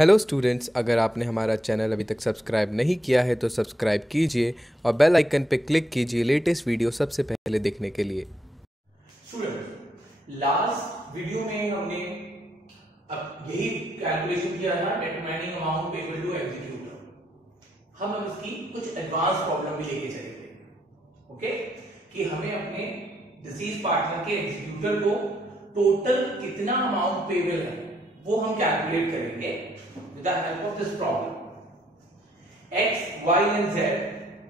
Hello students, अगर आपने हमारा चैनल अभी तक सब्सक्राइब नहीं किया है तो सब्सक्राइब कीजिए और बेल आइकन पर क्लिक कीजिए लेटेस्ट वीडियो सबसे पहले देखने के लिए। स्टूडेंट, लास्ट वीडियो में हमने अब यही कैलकुलेशन किया था, determining amount payable to executor. हम अब इसकी कुछ एडवांस प्रॉब्लम भी लेके चलेंगे। ओके, कि हमें अपने डिसीज पार्टनर के एग्जीक्यूटर को टोटल कितना अमाउंट पेबल है वो हम कैलकुलेट करेंगे with the help of this problem. X, Y and Z,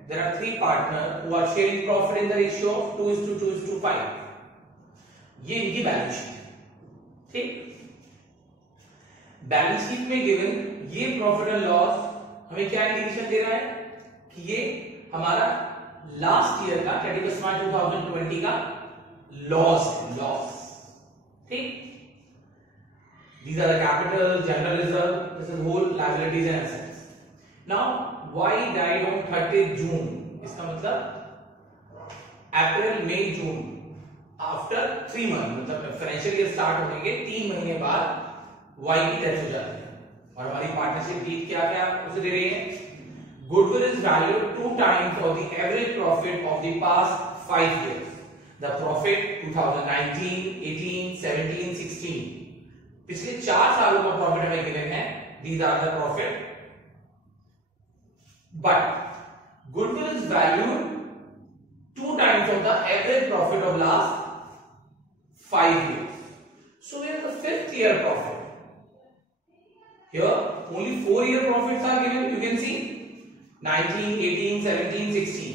there are three partners who are sharing profit in the ratio of 2:2:5. ये इनकी बैलेंस शीट है, ठीक। बैलेंस शीट में गिवन ये प्रॉफिट एंड लॉस हमें क्या indication दे रहा है कि ये हमारा लास्ट ईयर का 31 मार्च 2020 का लॉस है, लॉस, ठीक। These are the capital, general reserve, this is whole liabilities and assets. Now, Y died on 30th June. इसका मतलब अप्रैल, मई, जून, आफ्टर 3 मंथ, मतलब फाइनेंशियल ईयर स्टार्ट होने के 3 महीने बाद Y की डेथ हो जाती है। और हमारी पार्टनरशिप डीड क्या क्या उसे दे रही है? Goodwill is valued 2 times for the average profit of the past 5 years. The profit 2019, 18, 17, 16. पिछले 4 सालों का प्रॉफिट हमें गिवन है, these are the profit, but goodwill is valued 2 times of the average profit of last 5 years. So where is the 5th year profit? Here only 4-year profits are given, you can see 19, 18, 17, 16.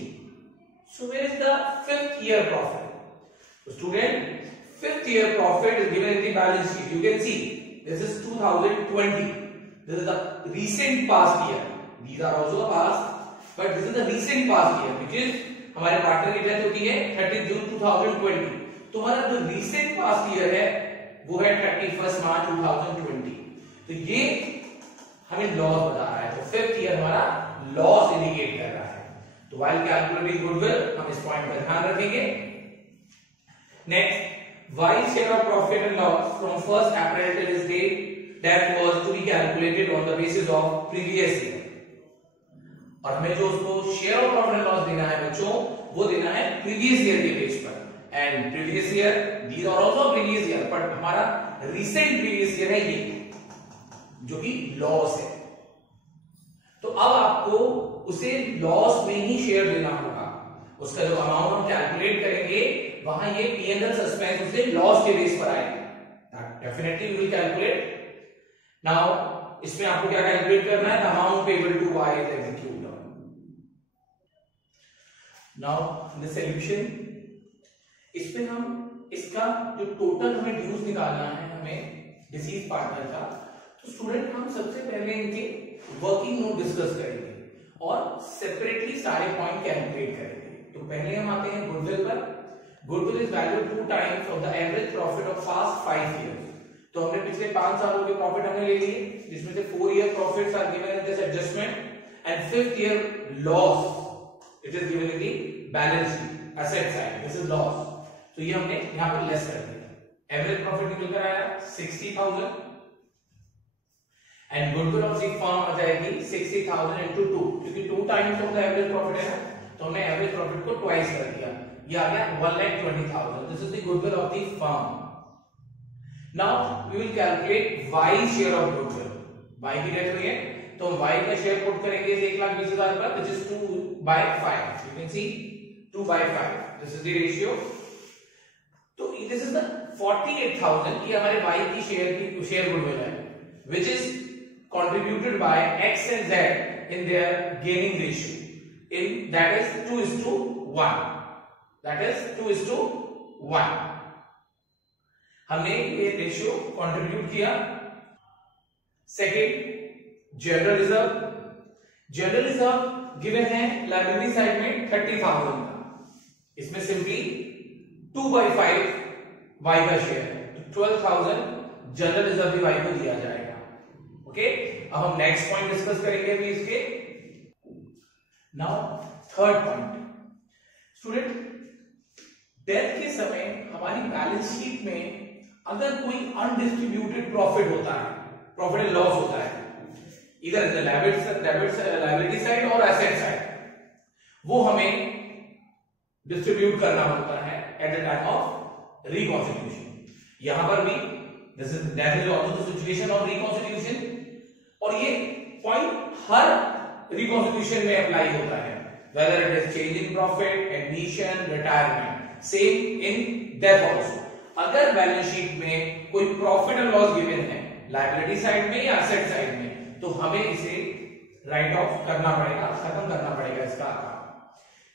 So where is the 5th year profit? So student, 5th year profit is given in the balance sheet. You can see this is 2020. This is the recent past year. These are also the past, but this is the recent past year, which is हमारे partner की death होती है 30 जून 2020. तो हमारा जो recent past year है वो है 31 मार्च 2020. तो ये हमें लॉस बता रहा है, तो 5th year हमारा लॉस इंडिकेट कर रहा है। तो while calculating goodwill हम इस पॉइंट का ध्यान रखेंगे। Next, Y's share of profit and loss from 1st April till this date that was to be calculated on the basis of previous year. और हमें जो उसको share of profit and loss देना है बच्चों, वो देना है प्रीवियस ईयर के बेस पर। And previous year, these are also previous year, but हमारा रिसेंट प्रीवियस ईयर है ये, जो कि लॉस है। तो अब आपको उसे लॉस में ही शेयर देना होगा। उसका जो अमाउंट हम कैलकुलेट करेंगे वहां ये P&L सस्पेंस उसे लॉस के बेस पर आएगा। Definitely we will calculate. Now इसमें आपको क्या कैलकुलेट करना है? The amount payable to Y as executor. Now the solution, इसमें हम इसका जो टोटल हमें ड्यूज निकालना है हमें डिसीज पार्टनर का, तो स्टूडेंट हम सबसे पहले इनके वर्किंग नोट डिस्कस करेंगे और सेपरेटली सारे पॉइंट कैलकुलेट करेंगे। तो पहले हम आते हैं गुडविल पर। Goodwill is valued 2 times of the average profit of past 5 years. तो हमने पिछले 5 सालों के प्रॉफिट हमने ले लिए, जिसमें से 4-year profits are given in this adjustment and 5th year loss it is given in the balance sheet, asset side. This is loss. तो ये हमने यहाँ पर लेस कर दिया। Average profit निकल कर आया 60,000 and goodwill of the firm आ जाएगी 60,000 into 2, क्योंकि 2 times of the average profit है ना, तो हमने एवरेज प्रॉफिट को ट्वाइस कर दिया। ये आ गया 1,20,000. This is the goodwill of the firm. Now we will calculate Y share of goodwill. Y की डेट हुई है तो हम Y का शेयर पुट करेंगे इस 1,20,000 पर, which is 2/5. You can see 2/5. This is the ratio. तो this is the 48,000. ये हमारे Y की शेयर गुडविल है, which is contributed by X and Z in their gaining ratio. In that is 2:1. That is 2:1. हमने ये ratio contribute किया। Second, general reserve. General reserve given है liability side में 30,000 का, इसमें सिंपली 2/5 Y का शेयर है, तो 12,000 जनरल रिजर्व भी Y को दिया जाएगा। ओके, अब हम नेक्स्ट पॉइंट डिस्कस करेंगे अभी इसके। Now third point, student, death के समय हमारी बैलेंस शीट में अगर कोई अनडिस्ट्रीब्यूटेड प्रॉफिट होता है, प्रॉफिट एंड लॉस होता है, इधर लायबिलिटी साइड और एसेट साइड, वो हमें डिस्ट्रीब्यूट करना होता है eight the time of reconstitution. यहां पर भी that is also the situation of reconstitution, और ये पॉइंट हर रिकॉन्स्टिट्यूशन में अप्लाई होता है, whether it is change in profit, addition, retirement, same in death also। अगर बैलेंस शीट में कोई प्रॉफिट एंड लॉस गिवन है लायबिलिटी साइड में या एसेट साइड में, तो हमें इसे राइट ऑफ करना पड़ेगा, खत्म करना पड़ेगा इसका आकार।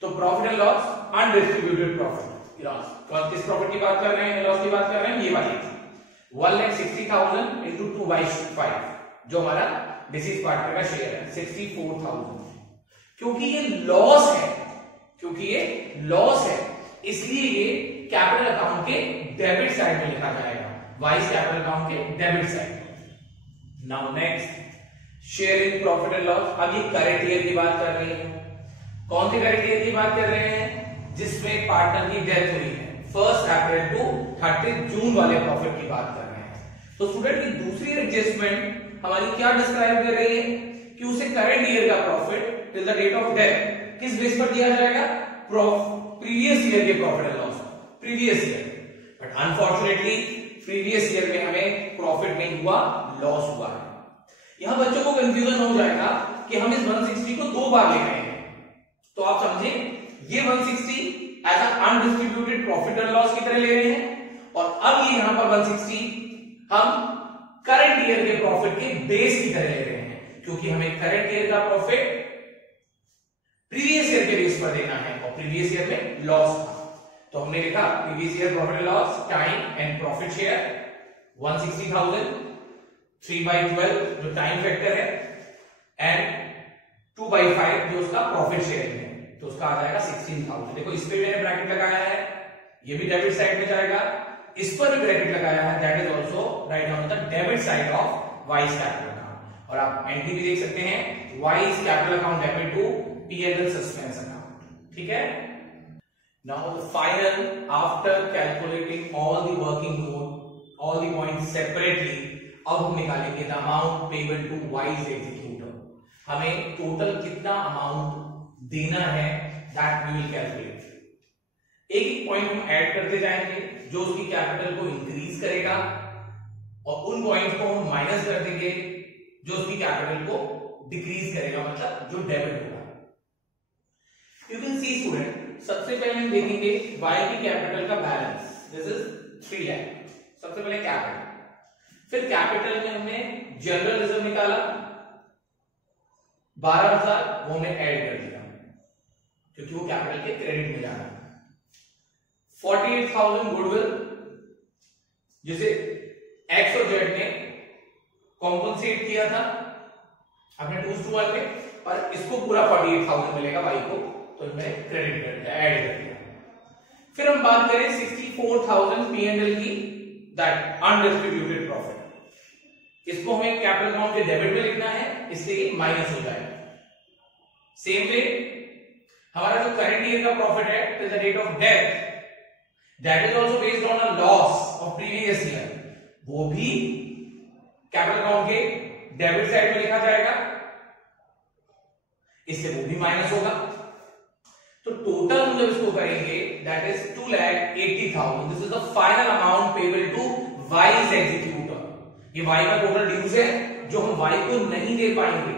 तो profit and loss, undistributed profit loss, किस प्रॉफिट की बात कर रहे हैं, लॉस की बात कर रहे हैं, ये वाली 1,60,000 इंटू 2/5, जो हमारा डिसीज पार्टनर का शेयर है 64,000। क्योंकि ये लॉस है, क्योंकि ये लॉस है, इसलिए ये कैपिटल अकाउंट के डेबिट साइड में लिखा जाएगा, वाइस कैपिटल अकाउंट के debit side. Now next, share in profit and loss. अब ये करंट ईयर की बात कर रहे हैं। कौन से करंट ईयर की बात कर रहे हैं? जिसमें पार्टनर की डेथ हुई है, 1 अप्रैल टू 30 जून वाले प्रॉफिट की बात कर रहे हैं। तो स्टूडेंट की दूसरी एडजस्टमेंट हमारी क्या डिस्क्राइब कर रही है कि उसे करंट ईयर का profit till the date of death किस बेस पर दिया जाएगा? प्रीवियस ईयर के profit and loss, previous year. But unfortunately previous year में हमें प्रॉफिट नहीं हुआ, लॉस हुआ है। यहां बच्चों को कंफ्यूजन हो जाएगा कि हम इस 160 को 2 बार ले रहे हैं, तो आप समझे ये 160 as undistributed profit and loss की तरह ले रहे हैं, और अब ये यहां पर 160 हम करंट ईयर के प्रॉफिट के बेस की तरह ले रहे हैं, क्योंकि हमें करंट ईयर का प्रॉफिट प्रीवियस ईयर के बेस पर देना है, और प्रीवियस ईयर में लॉस था। तो हमने लिखा previous year profit loss time and profit share 160,000 3/12 जो टाइम फैक्टर है, एंड 2/5 जो उसका प्रॉफिट शेयर है, तो उसका आ जाएगा 16,000। देखो इस पे मैंने ब्रैकेट लगाया है, ये भी डेबिट साइड में जाएगा, इस पर भी ब्रैकेट लगाया है, that is also right on the debit side of Y's capital account. और आप एंट्री भी देख सकते हैं, Y's capital account debit to P&L suspense account, ठीक है। Now the final, after calculating all the working note, all the points separately, अब हम निकालेंगे the amount payable to wise executor। हमें टोटल कितना अमाउंट देना है, that we will calculate। एक एक पॉइंट हम ऐड करते जाएंगे जो उसकी कैपिटल को इंक्रीज करेगा, और उन पॉइंट को हम माइनस कर देंगे जो उसकी कैपिटल को डिक्रीज करेगा, मतलब जो डेबिट होगा। You can see student, सबसे पहले हम देखेंगे Y की कैपिटल का बैलेंस, दिस इज 3 लाख। सबसे पहले कैपिटल, फिर कैपिटल में हमने जनरल रिजर्व निकाला 12,000, वो हमने ऐड कर दिया क्योंकि वो कैपिटल के क्रेडिट में जा रहा है। 48,000 गुडविल, जिसे X और Z ने कॉम्पनसेट किया था अपने 2:1 में, पर इसको पूरा 48,000 मिलेगा Y को, तो इसमें क्रेडिट कर दिया, ऐड कर दिया। फिर हम बात करें 64,000 P&L की, दैट अनडिस्ट्रीब्यूटेड प्रॉफिट, इसको हमें कैपिटल अकाउंट के डेबिट में लिखना है, इसलिए माइनस हो जाएगा। सेम वे हमारा जो करंट ईयर का प्रॉफिट है till the date of death, that is also based on a loss of previous year, वो भी कैपिटल अकाउंट के डेबिट साइड में लिखा जाएगा, इससे वो भी माइनस होगा। तो टोटल हम जब इसको करेंगे, that is 2,80,000, this is the final amount payable to Y's executor. ये वाई का टोटल ड्यूज है जो हम वाई को नहीं दे पाएंगे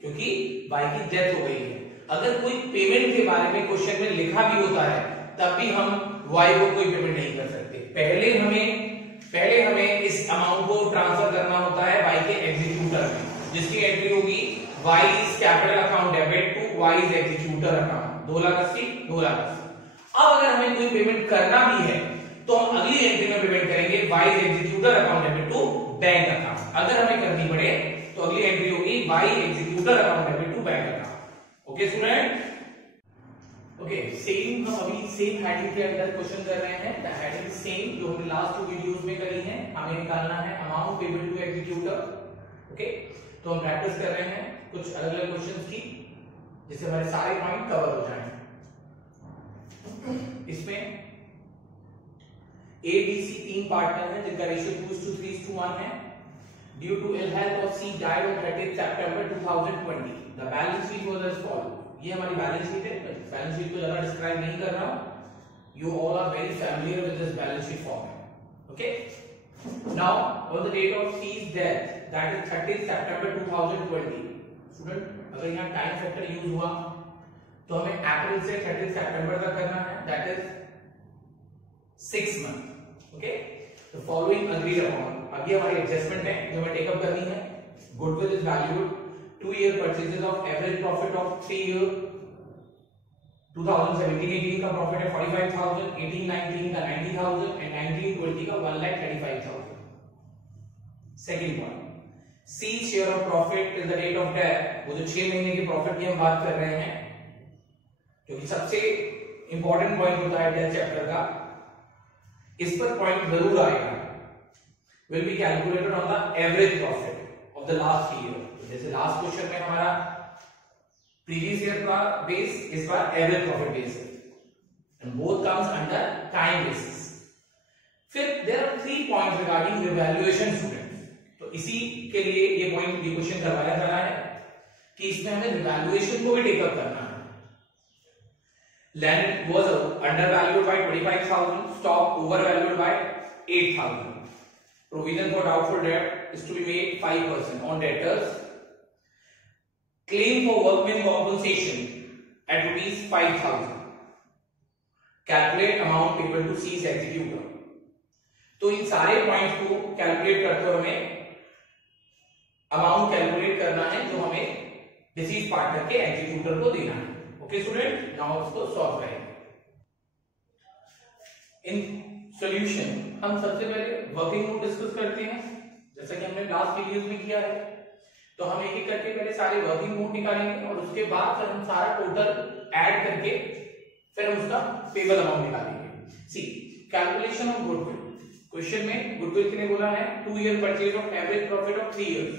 क्योंकि वाई की डेथ हो गई है। अगर कोई पेमेंट के बारे में क्वेश्चन में लिखा भी होता है, तब भी हम वाई को कोई पेमेंट नहीं कर सकते। पहले हमें इस अमाउंट को ट्रांसफर करना होता है वाई के एग्जीक्यूटर में, जिसकी एंट्री होगी Y's capital account debit to Y's executor account, 2,80,000, 2,80,000। अब अगर हमें कोई पेमेंट करना भी है तो हम अगली एंट्री में पेमेंट करेंगे Y's executor account debit to bank account. अगर हमें करनी पड़े तो अगली एंट्री होगी Y executor account debit to bank account. Okay student, okay same हम अभी सेम हेडिंग के अंदर क्वेश्चन कर रहे हैं। द हेडिंग सेम जो हमने लास्ट 2 वीडियोस में करी है, हमें निकालना है amount payable to executor. Okay, तो हम प्रैक्टिस कर रहे हैं कुछ अलग अलग क्वेश्चंस की, जिससे हमारे सारे पॉइंट कवर हो जाएं। इसमें A, B, C 3 पार्टनर हैं जिनका रेशियो 2:3:1 है। due to ill health of C died on 30th September 2020. The balance sheet was as follows. ये हमारी बैलेंस शीट है, बैलेंस शीट को ज्यादा डिस्क्राइब नहीं कर रहा हूं. You all are very familiar with this balance sheet format. Okay. Now on the date of C's death, that is 30th September 2020. Student, अगर यहाँ टाइम फैक्टर यूज हुआ तो हमें अप्रैल से 30 सितंबर तक करना है, that is 6 month. Okay. The following agreed upon. अभी हमारी एडजस्टमेंट है जो हमें टेकअप करनी है. Goodwill is valued 2-year purchases of average profit of 3 year. 2017-18 का प्रॉफिट है 45,000, 18-19 का 90,000 एंड 19-20 का 1,35,000. Second point, C share of profit till the date of death. वो जो 6 महीने की प्रॉफिट की हम बात कर रहे हैं, क्योंकि सबसे इंपॉर्टेंट पॉइंट होता है डेथ चैप्टर का, इस पर पॉइंट जरूर आएगा. Will be calculated on the average profit of the last year. जैसे लास्ट क्वेश्चन में हमारा प्रीवियस ईयर का बेस, इस बार एवरेज प्रॉफिट बेस है, and both comes under time basis. फिर there are 3 points regarding revaluation students. तो इसी के लिए ये पॉइंट, ये क्वेश्चन करवाया जा रहा है कि इसमें हमें रिवैल्यूएशन को भी टेकअप करना है. Land was undervalued by 25,000, stock overvalued by 8,000. Provision for doubtful debt is to be made 5% on debtors. Claim for workmen compensation at rupees 5,000. Calculate amount payable to C's executor. तो इन सारे points को calculate करते हुए हमें amount calculate करना है जो हमें डिसीज पार्टनर के एग्जीक्यूटर को देना है. ओके स्टूडेंट, नाउ इसको सॉल्व करेंगे. इन सॉल्यूशन हम सबसे पहले वर्किंग नोट डिस्कस करते हैं, जैसा कि हमने लास्ट वीडियोस में किया है. तो हम एक एक करके पहले सारे वर्किंग नोट निकालेंगे और उसके बाद फिर हम सारा टोटल ऐड करके फिर हम उसका पेबल अमाउंट निकालेंगे. सी कैलकुलेशन ऑफ गुडविल. क्वेश्चन में गुडविल कितने बोला है? 2 year purchase of average profit of 3 years.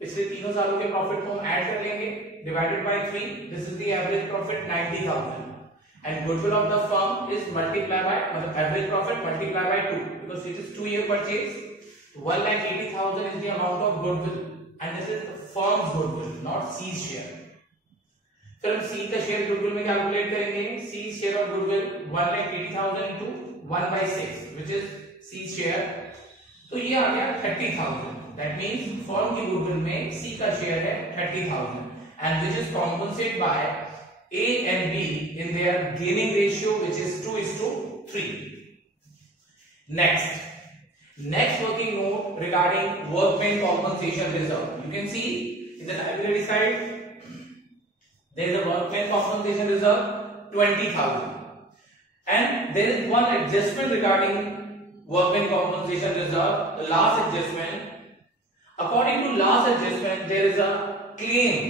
पिछले तीनों सालों के प्रॉफिट को हम ऐड कर लेंगे, divided by 3. This is the average profit 90,000 and goodwill of the firm is multiply by, मतलब average profit multiply by 2 because it is 2 year purchase. 1,80,000 is the amount of goodwill and this is the firm's goodwill, not C share. फिर हम C का share goodwill में calculate करेंगे. C share of goodwill 1,80,000 into 1/6 which is C share. तो ये आ गया 30,000. That means firm की goodwill में सी का शेयर है 30,000 and which is compensated by A and B in their gaining ratio which is 2:3. Next working note regarding workmen compensation reserve. You can see in the liability side there is a workmen compensation reserve 20,000 and there is one adjustment regarding workmen compensation reserve, the last adjustment. According to last adjustment there is a claim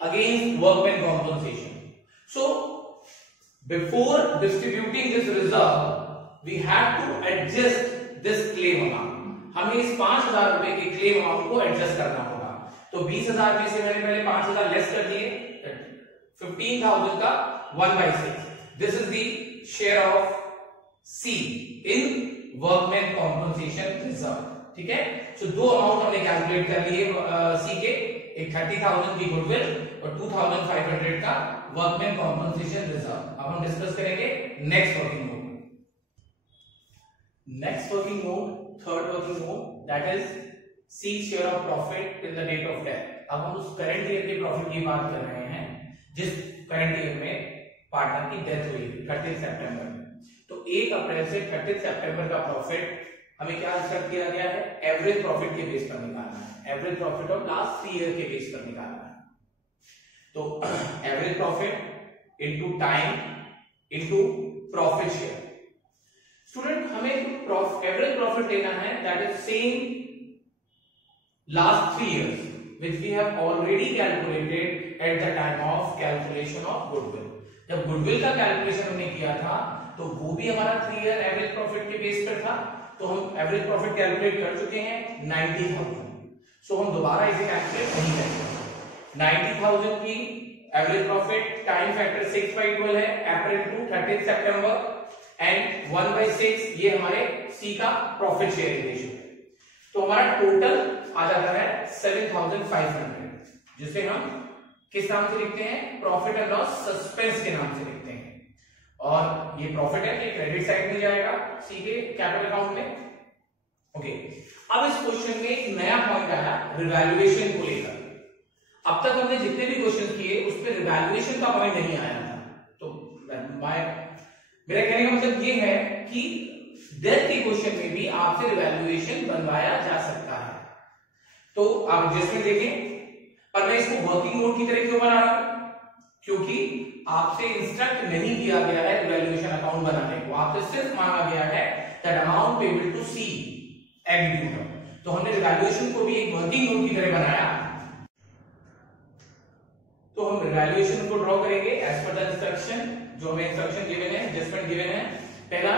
against workmen compensation. So before distributing this reserve we have to adjust this claim amount. हमें इस 5,000 रुपए के claim amount को adjust करना होगा. तो 20,000 में से मैंने पहले 5,000 लेस कर दिए, 15,000 का 1/6. This is the share of C in workmen compensation reserve. ठीक है. सो दो अमाउंट हमने कैलकुलेट कर लिए सी के, एक 30,000 की गुडविल और 2,500 का वर्कमैन कॉम्पनसेशन रिजर्व. अब हम डिस्कस करेंगे next working note. Next working note, third working note, that is C share of profit till the date of death. अब हम उस करंट ईयर के प्रॉफिट की बात कर रहे हैं जिस करंट ईयर में पार्टनर की डेथ हुई 30 सितंबर में. तो 1 अप्रैल से 30 सितंबर का प्रॉफिट हमें क्या सेट किया गया है? एवरेज प्रॉफिट के बेस पर निकालना है. Average profit of last 3 year के बेस पर निकालना है. तो average profit into time into profit share. Student हमें एवरेज प्रॉफिट लेना है that is same last 3 years which we have already calculated at the time of calculation of goodwill. जब goodwill का कैलकुलेशन हमने किया था तो वो भी हमारा 3 ईयर एवरेज प्रॉफिट के बेस पर था. तो हम एवरेज प्रॉफिट कैलकुलेट कर चुके हैं 90,000. सो हम दोबारा इसे कैलकुलेट नहीं करेंगे. 90,000 की एवरेज प्रॉफिट टाइम फैक्टर 6/12 है, अप्रैल टू 30 सितंबर एंड 1/6 ये हमारे सी का प्रॉफिट शेयरिंग रेशियो है. तो हमारा टोटल आ जाता है 7,500, जिसे हम किस नाम से लिखते हैं, प्रॉफिट एंड लॉस सस्पेंस के नाम से लिखते हैं। और ये प्रॉफिट है, ये क्रेडिट साइड में जाएगा सी के कैपिटल अकाउंट में। ओके, अब इस क्वेश्चन में एक नया पॉइंट आया रिवैल्यूएशन को लेकर। अब तक हमने जितने भी क्वेश्चन किए उस पर रिवैल्यूएशन का पॉइंट नहीं आया था। तो मेरा कहने का मतलब ये है कि डेट के क्वेश्चन में भी आपसे रिवैल्यूएशन बनवाया जा सकता है। तो आप एडजस्टमेंट देखें, पर मैं इसको वर्किंग नोट की तरह क्यों बना रहा हूं, क्योंकि आपसे इंस्ट्रक्ट नहीं किया गया है रिवैल्यूएशन अकाउंट बनाने को, आपसे सिर्फ मांगा गया है that amount payable to C executor. तो हमने रिवैल्यूएशन को भी एक वर्किंग नोट की तरह बनाया। तो हम रिवैल्यूएशन को ड्रॉ करेंगे एज पर द इंस्ट्रक्शन, जो हमें इंस्ट्रक्शन गिवन है, एडजस्टमेंट गिवन है। पहला,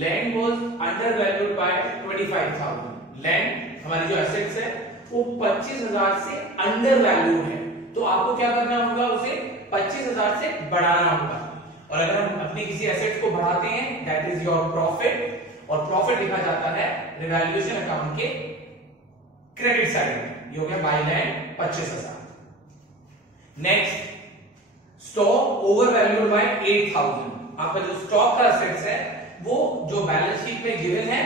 land was under valued bye 25,000। Land हमारी जो एसेट्स है वो 25,000 से अंडर वैल्यू है, तो आपको क्या करना होगा, उसे 25,000 से बढ़ाना होगा। और अगर हम अपनी किसी एसेट को बढ़ाते हैं दैट इज योर प्रॉफिट, और प्रॉफिट लिखा जाता है रिवैल्यूएशन अकाउंट के क्रेडिट साइड में। ये हो गया by land 25,000। Next, stock over valued bye 8,000। आपका जो स्टॉक का एसेट्स है वो जो बैलेंस शीट में गिवन है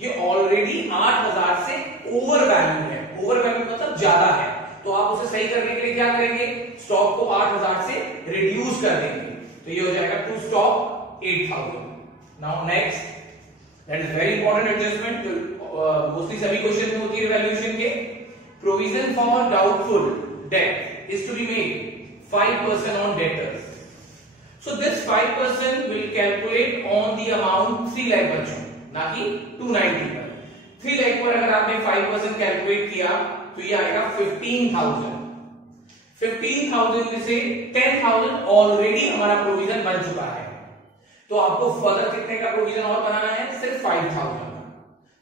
ये ऑलरेडी 8,000 से ओवर वैल्यू है। ओवर वैल्यू मतलब ज्यादा है, तो आप उसे सही करने के लिए क्या करेंगे, स्टॉक को 8,000 से रिड्यूस कर देंगे। तो ये हो जाएगा to stock 8,000। Now next, that is very important adjustment, mostly सभी क्वेश्चन में होती है रिवैल्यूएशन के। Provision for doubtful debt is to be made 5% on debtors. So this 5% will calculate on the amount 3 lakh बच्चों, ना कि 290 पर। 3 लाख पर अगर आपने 5% कैलकुलेट किया तो ये आएगा 15,000। 15,000 में से 10,000 ऑलरेडी हमारा प्रोविजन बन चुका है, तो आपको फर्दर कितने का प्रोविजन और बनाना है, सिर्फ 5,000।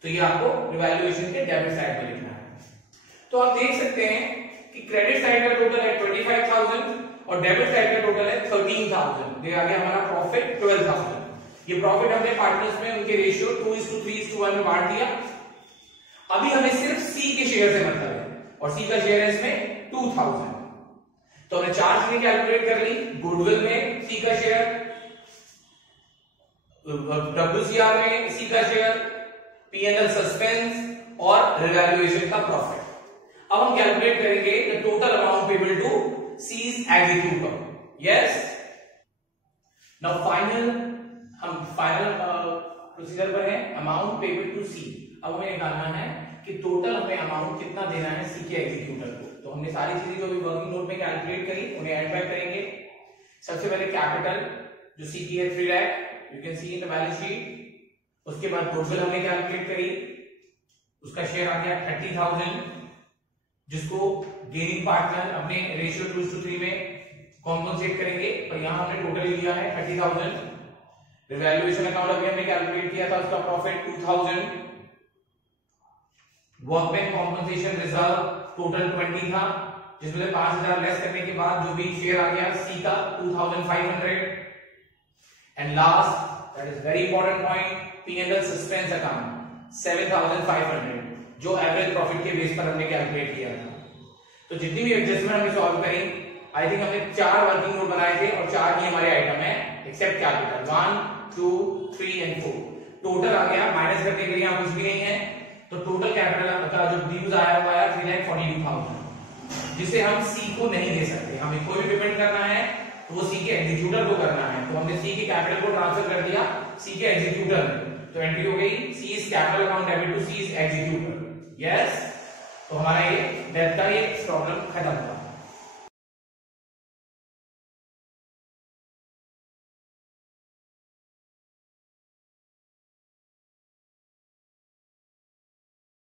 तो ये आपको रिवैल्यूएशन के डेबिट साइड पर लिखना है। तो आप देख सकते हैं कि क्रेडिट साइड का टोटल है 25,000 और डेबिट साइड का टोटल है 13,000। ये आ गया हमारा प्रॉफिट 12,000। ये प्रॉफिट हमने पार्टनर्स में उनके रेशियो 2:3:1 में बांट दिया। अभी हमें सिर्फ सी के शेयर से मतलब है, और सी का शेयर है इसमें 2,000। तो हमने चार चीजें कैलकुलेट कर ली, गुडविल में सी का शेयर, WCR में सी का शेयर, P&L सस्पेंस और रिवैल्यूएशन का प्रॉफिट। अब हम कैलकुलेट करेंगे the total amount payable to C's executor. Yes, now हम फाइनल प्रोसीजर पर है, अमाउंट पेबल टू सी। अब हमें निकालना है कि टोटल हमें अमाउंट कितना देना है सी के एग्जीक्यूटर को। तो हमने सारी चीजें जो भी वर्किंग नोट में कैलकुलेट करी उन्हें ऐड बैक करेंगे। सबसे पहले कैपिटल जो सी की है 3 lakh, you can see in the balance sheet. उसके बाद गुडविल हमने कैलकुलेट करी, उसका शेयर आ गया 30,000, जिसको गेनिंग पार्टनर अपने रेशियो 2:3 में कॉम्पनसेट करेंगे, पर यहां हमने टोटल लिया है 30,000। रिवैल्यूएशन अकाउंट अभी हमने कैलकुलेट किया था, उसका profit 2,000। Workman compensation reserve total 20 था, जिसमें से 5,000 लेस करने के बाद जो भी शेयर आ गया सी का 2,500। And last, that is very important point, P&L suspense account 7,500, जो एवरेज प्रॉफिट के बेस पर हमने कैलकुलेट किया था। तो जितनी भी एडजस्टमेंट हमने सॉल्व करी, आई थिंक हमने 4 वर्किंग नोट बनाए थे और 4 ही हमारे आइटम है एक्सेप्ट कैपिटल 1, 2, 3 एंड 4। टोटल आ गया, माइनस करने के लिए यहां कुछ भी नहीं है, तो टोटल कैपिटल का जो ड्यूज आया हुआ है 3,42,000, जिसे हम सी को नहीं दे सकते। हमें कोई भी पेमेंट करना है तो वो सी के एग्जीक्यूटर को करना है, तो हमने सी के कैपिटल को ट्रांसफर कर दिया सी के एग्जीक्यूटर में। तो एंट्री हो गई C is capital account debit to C is executor. Yes, तो हमारा ये डेट का ये प्रॉब्लम खत्म हुआ।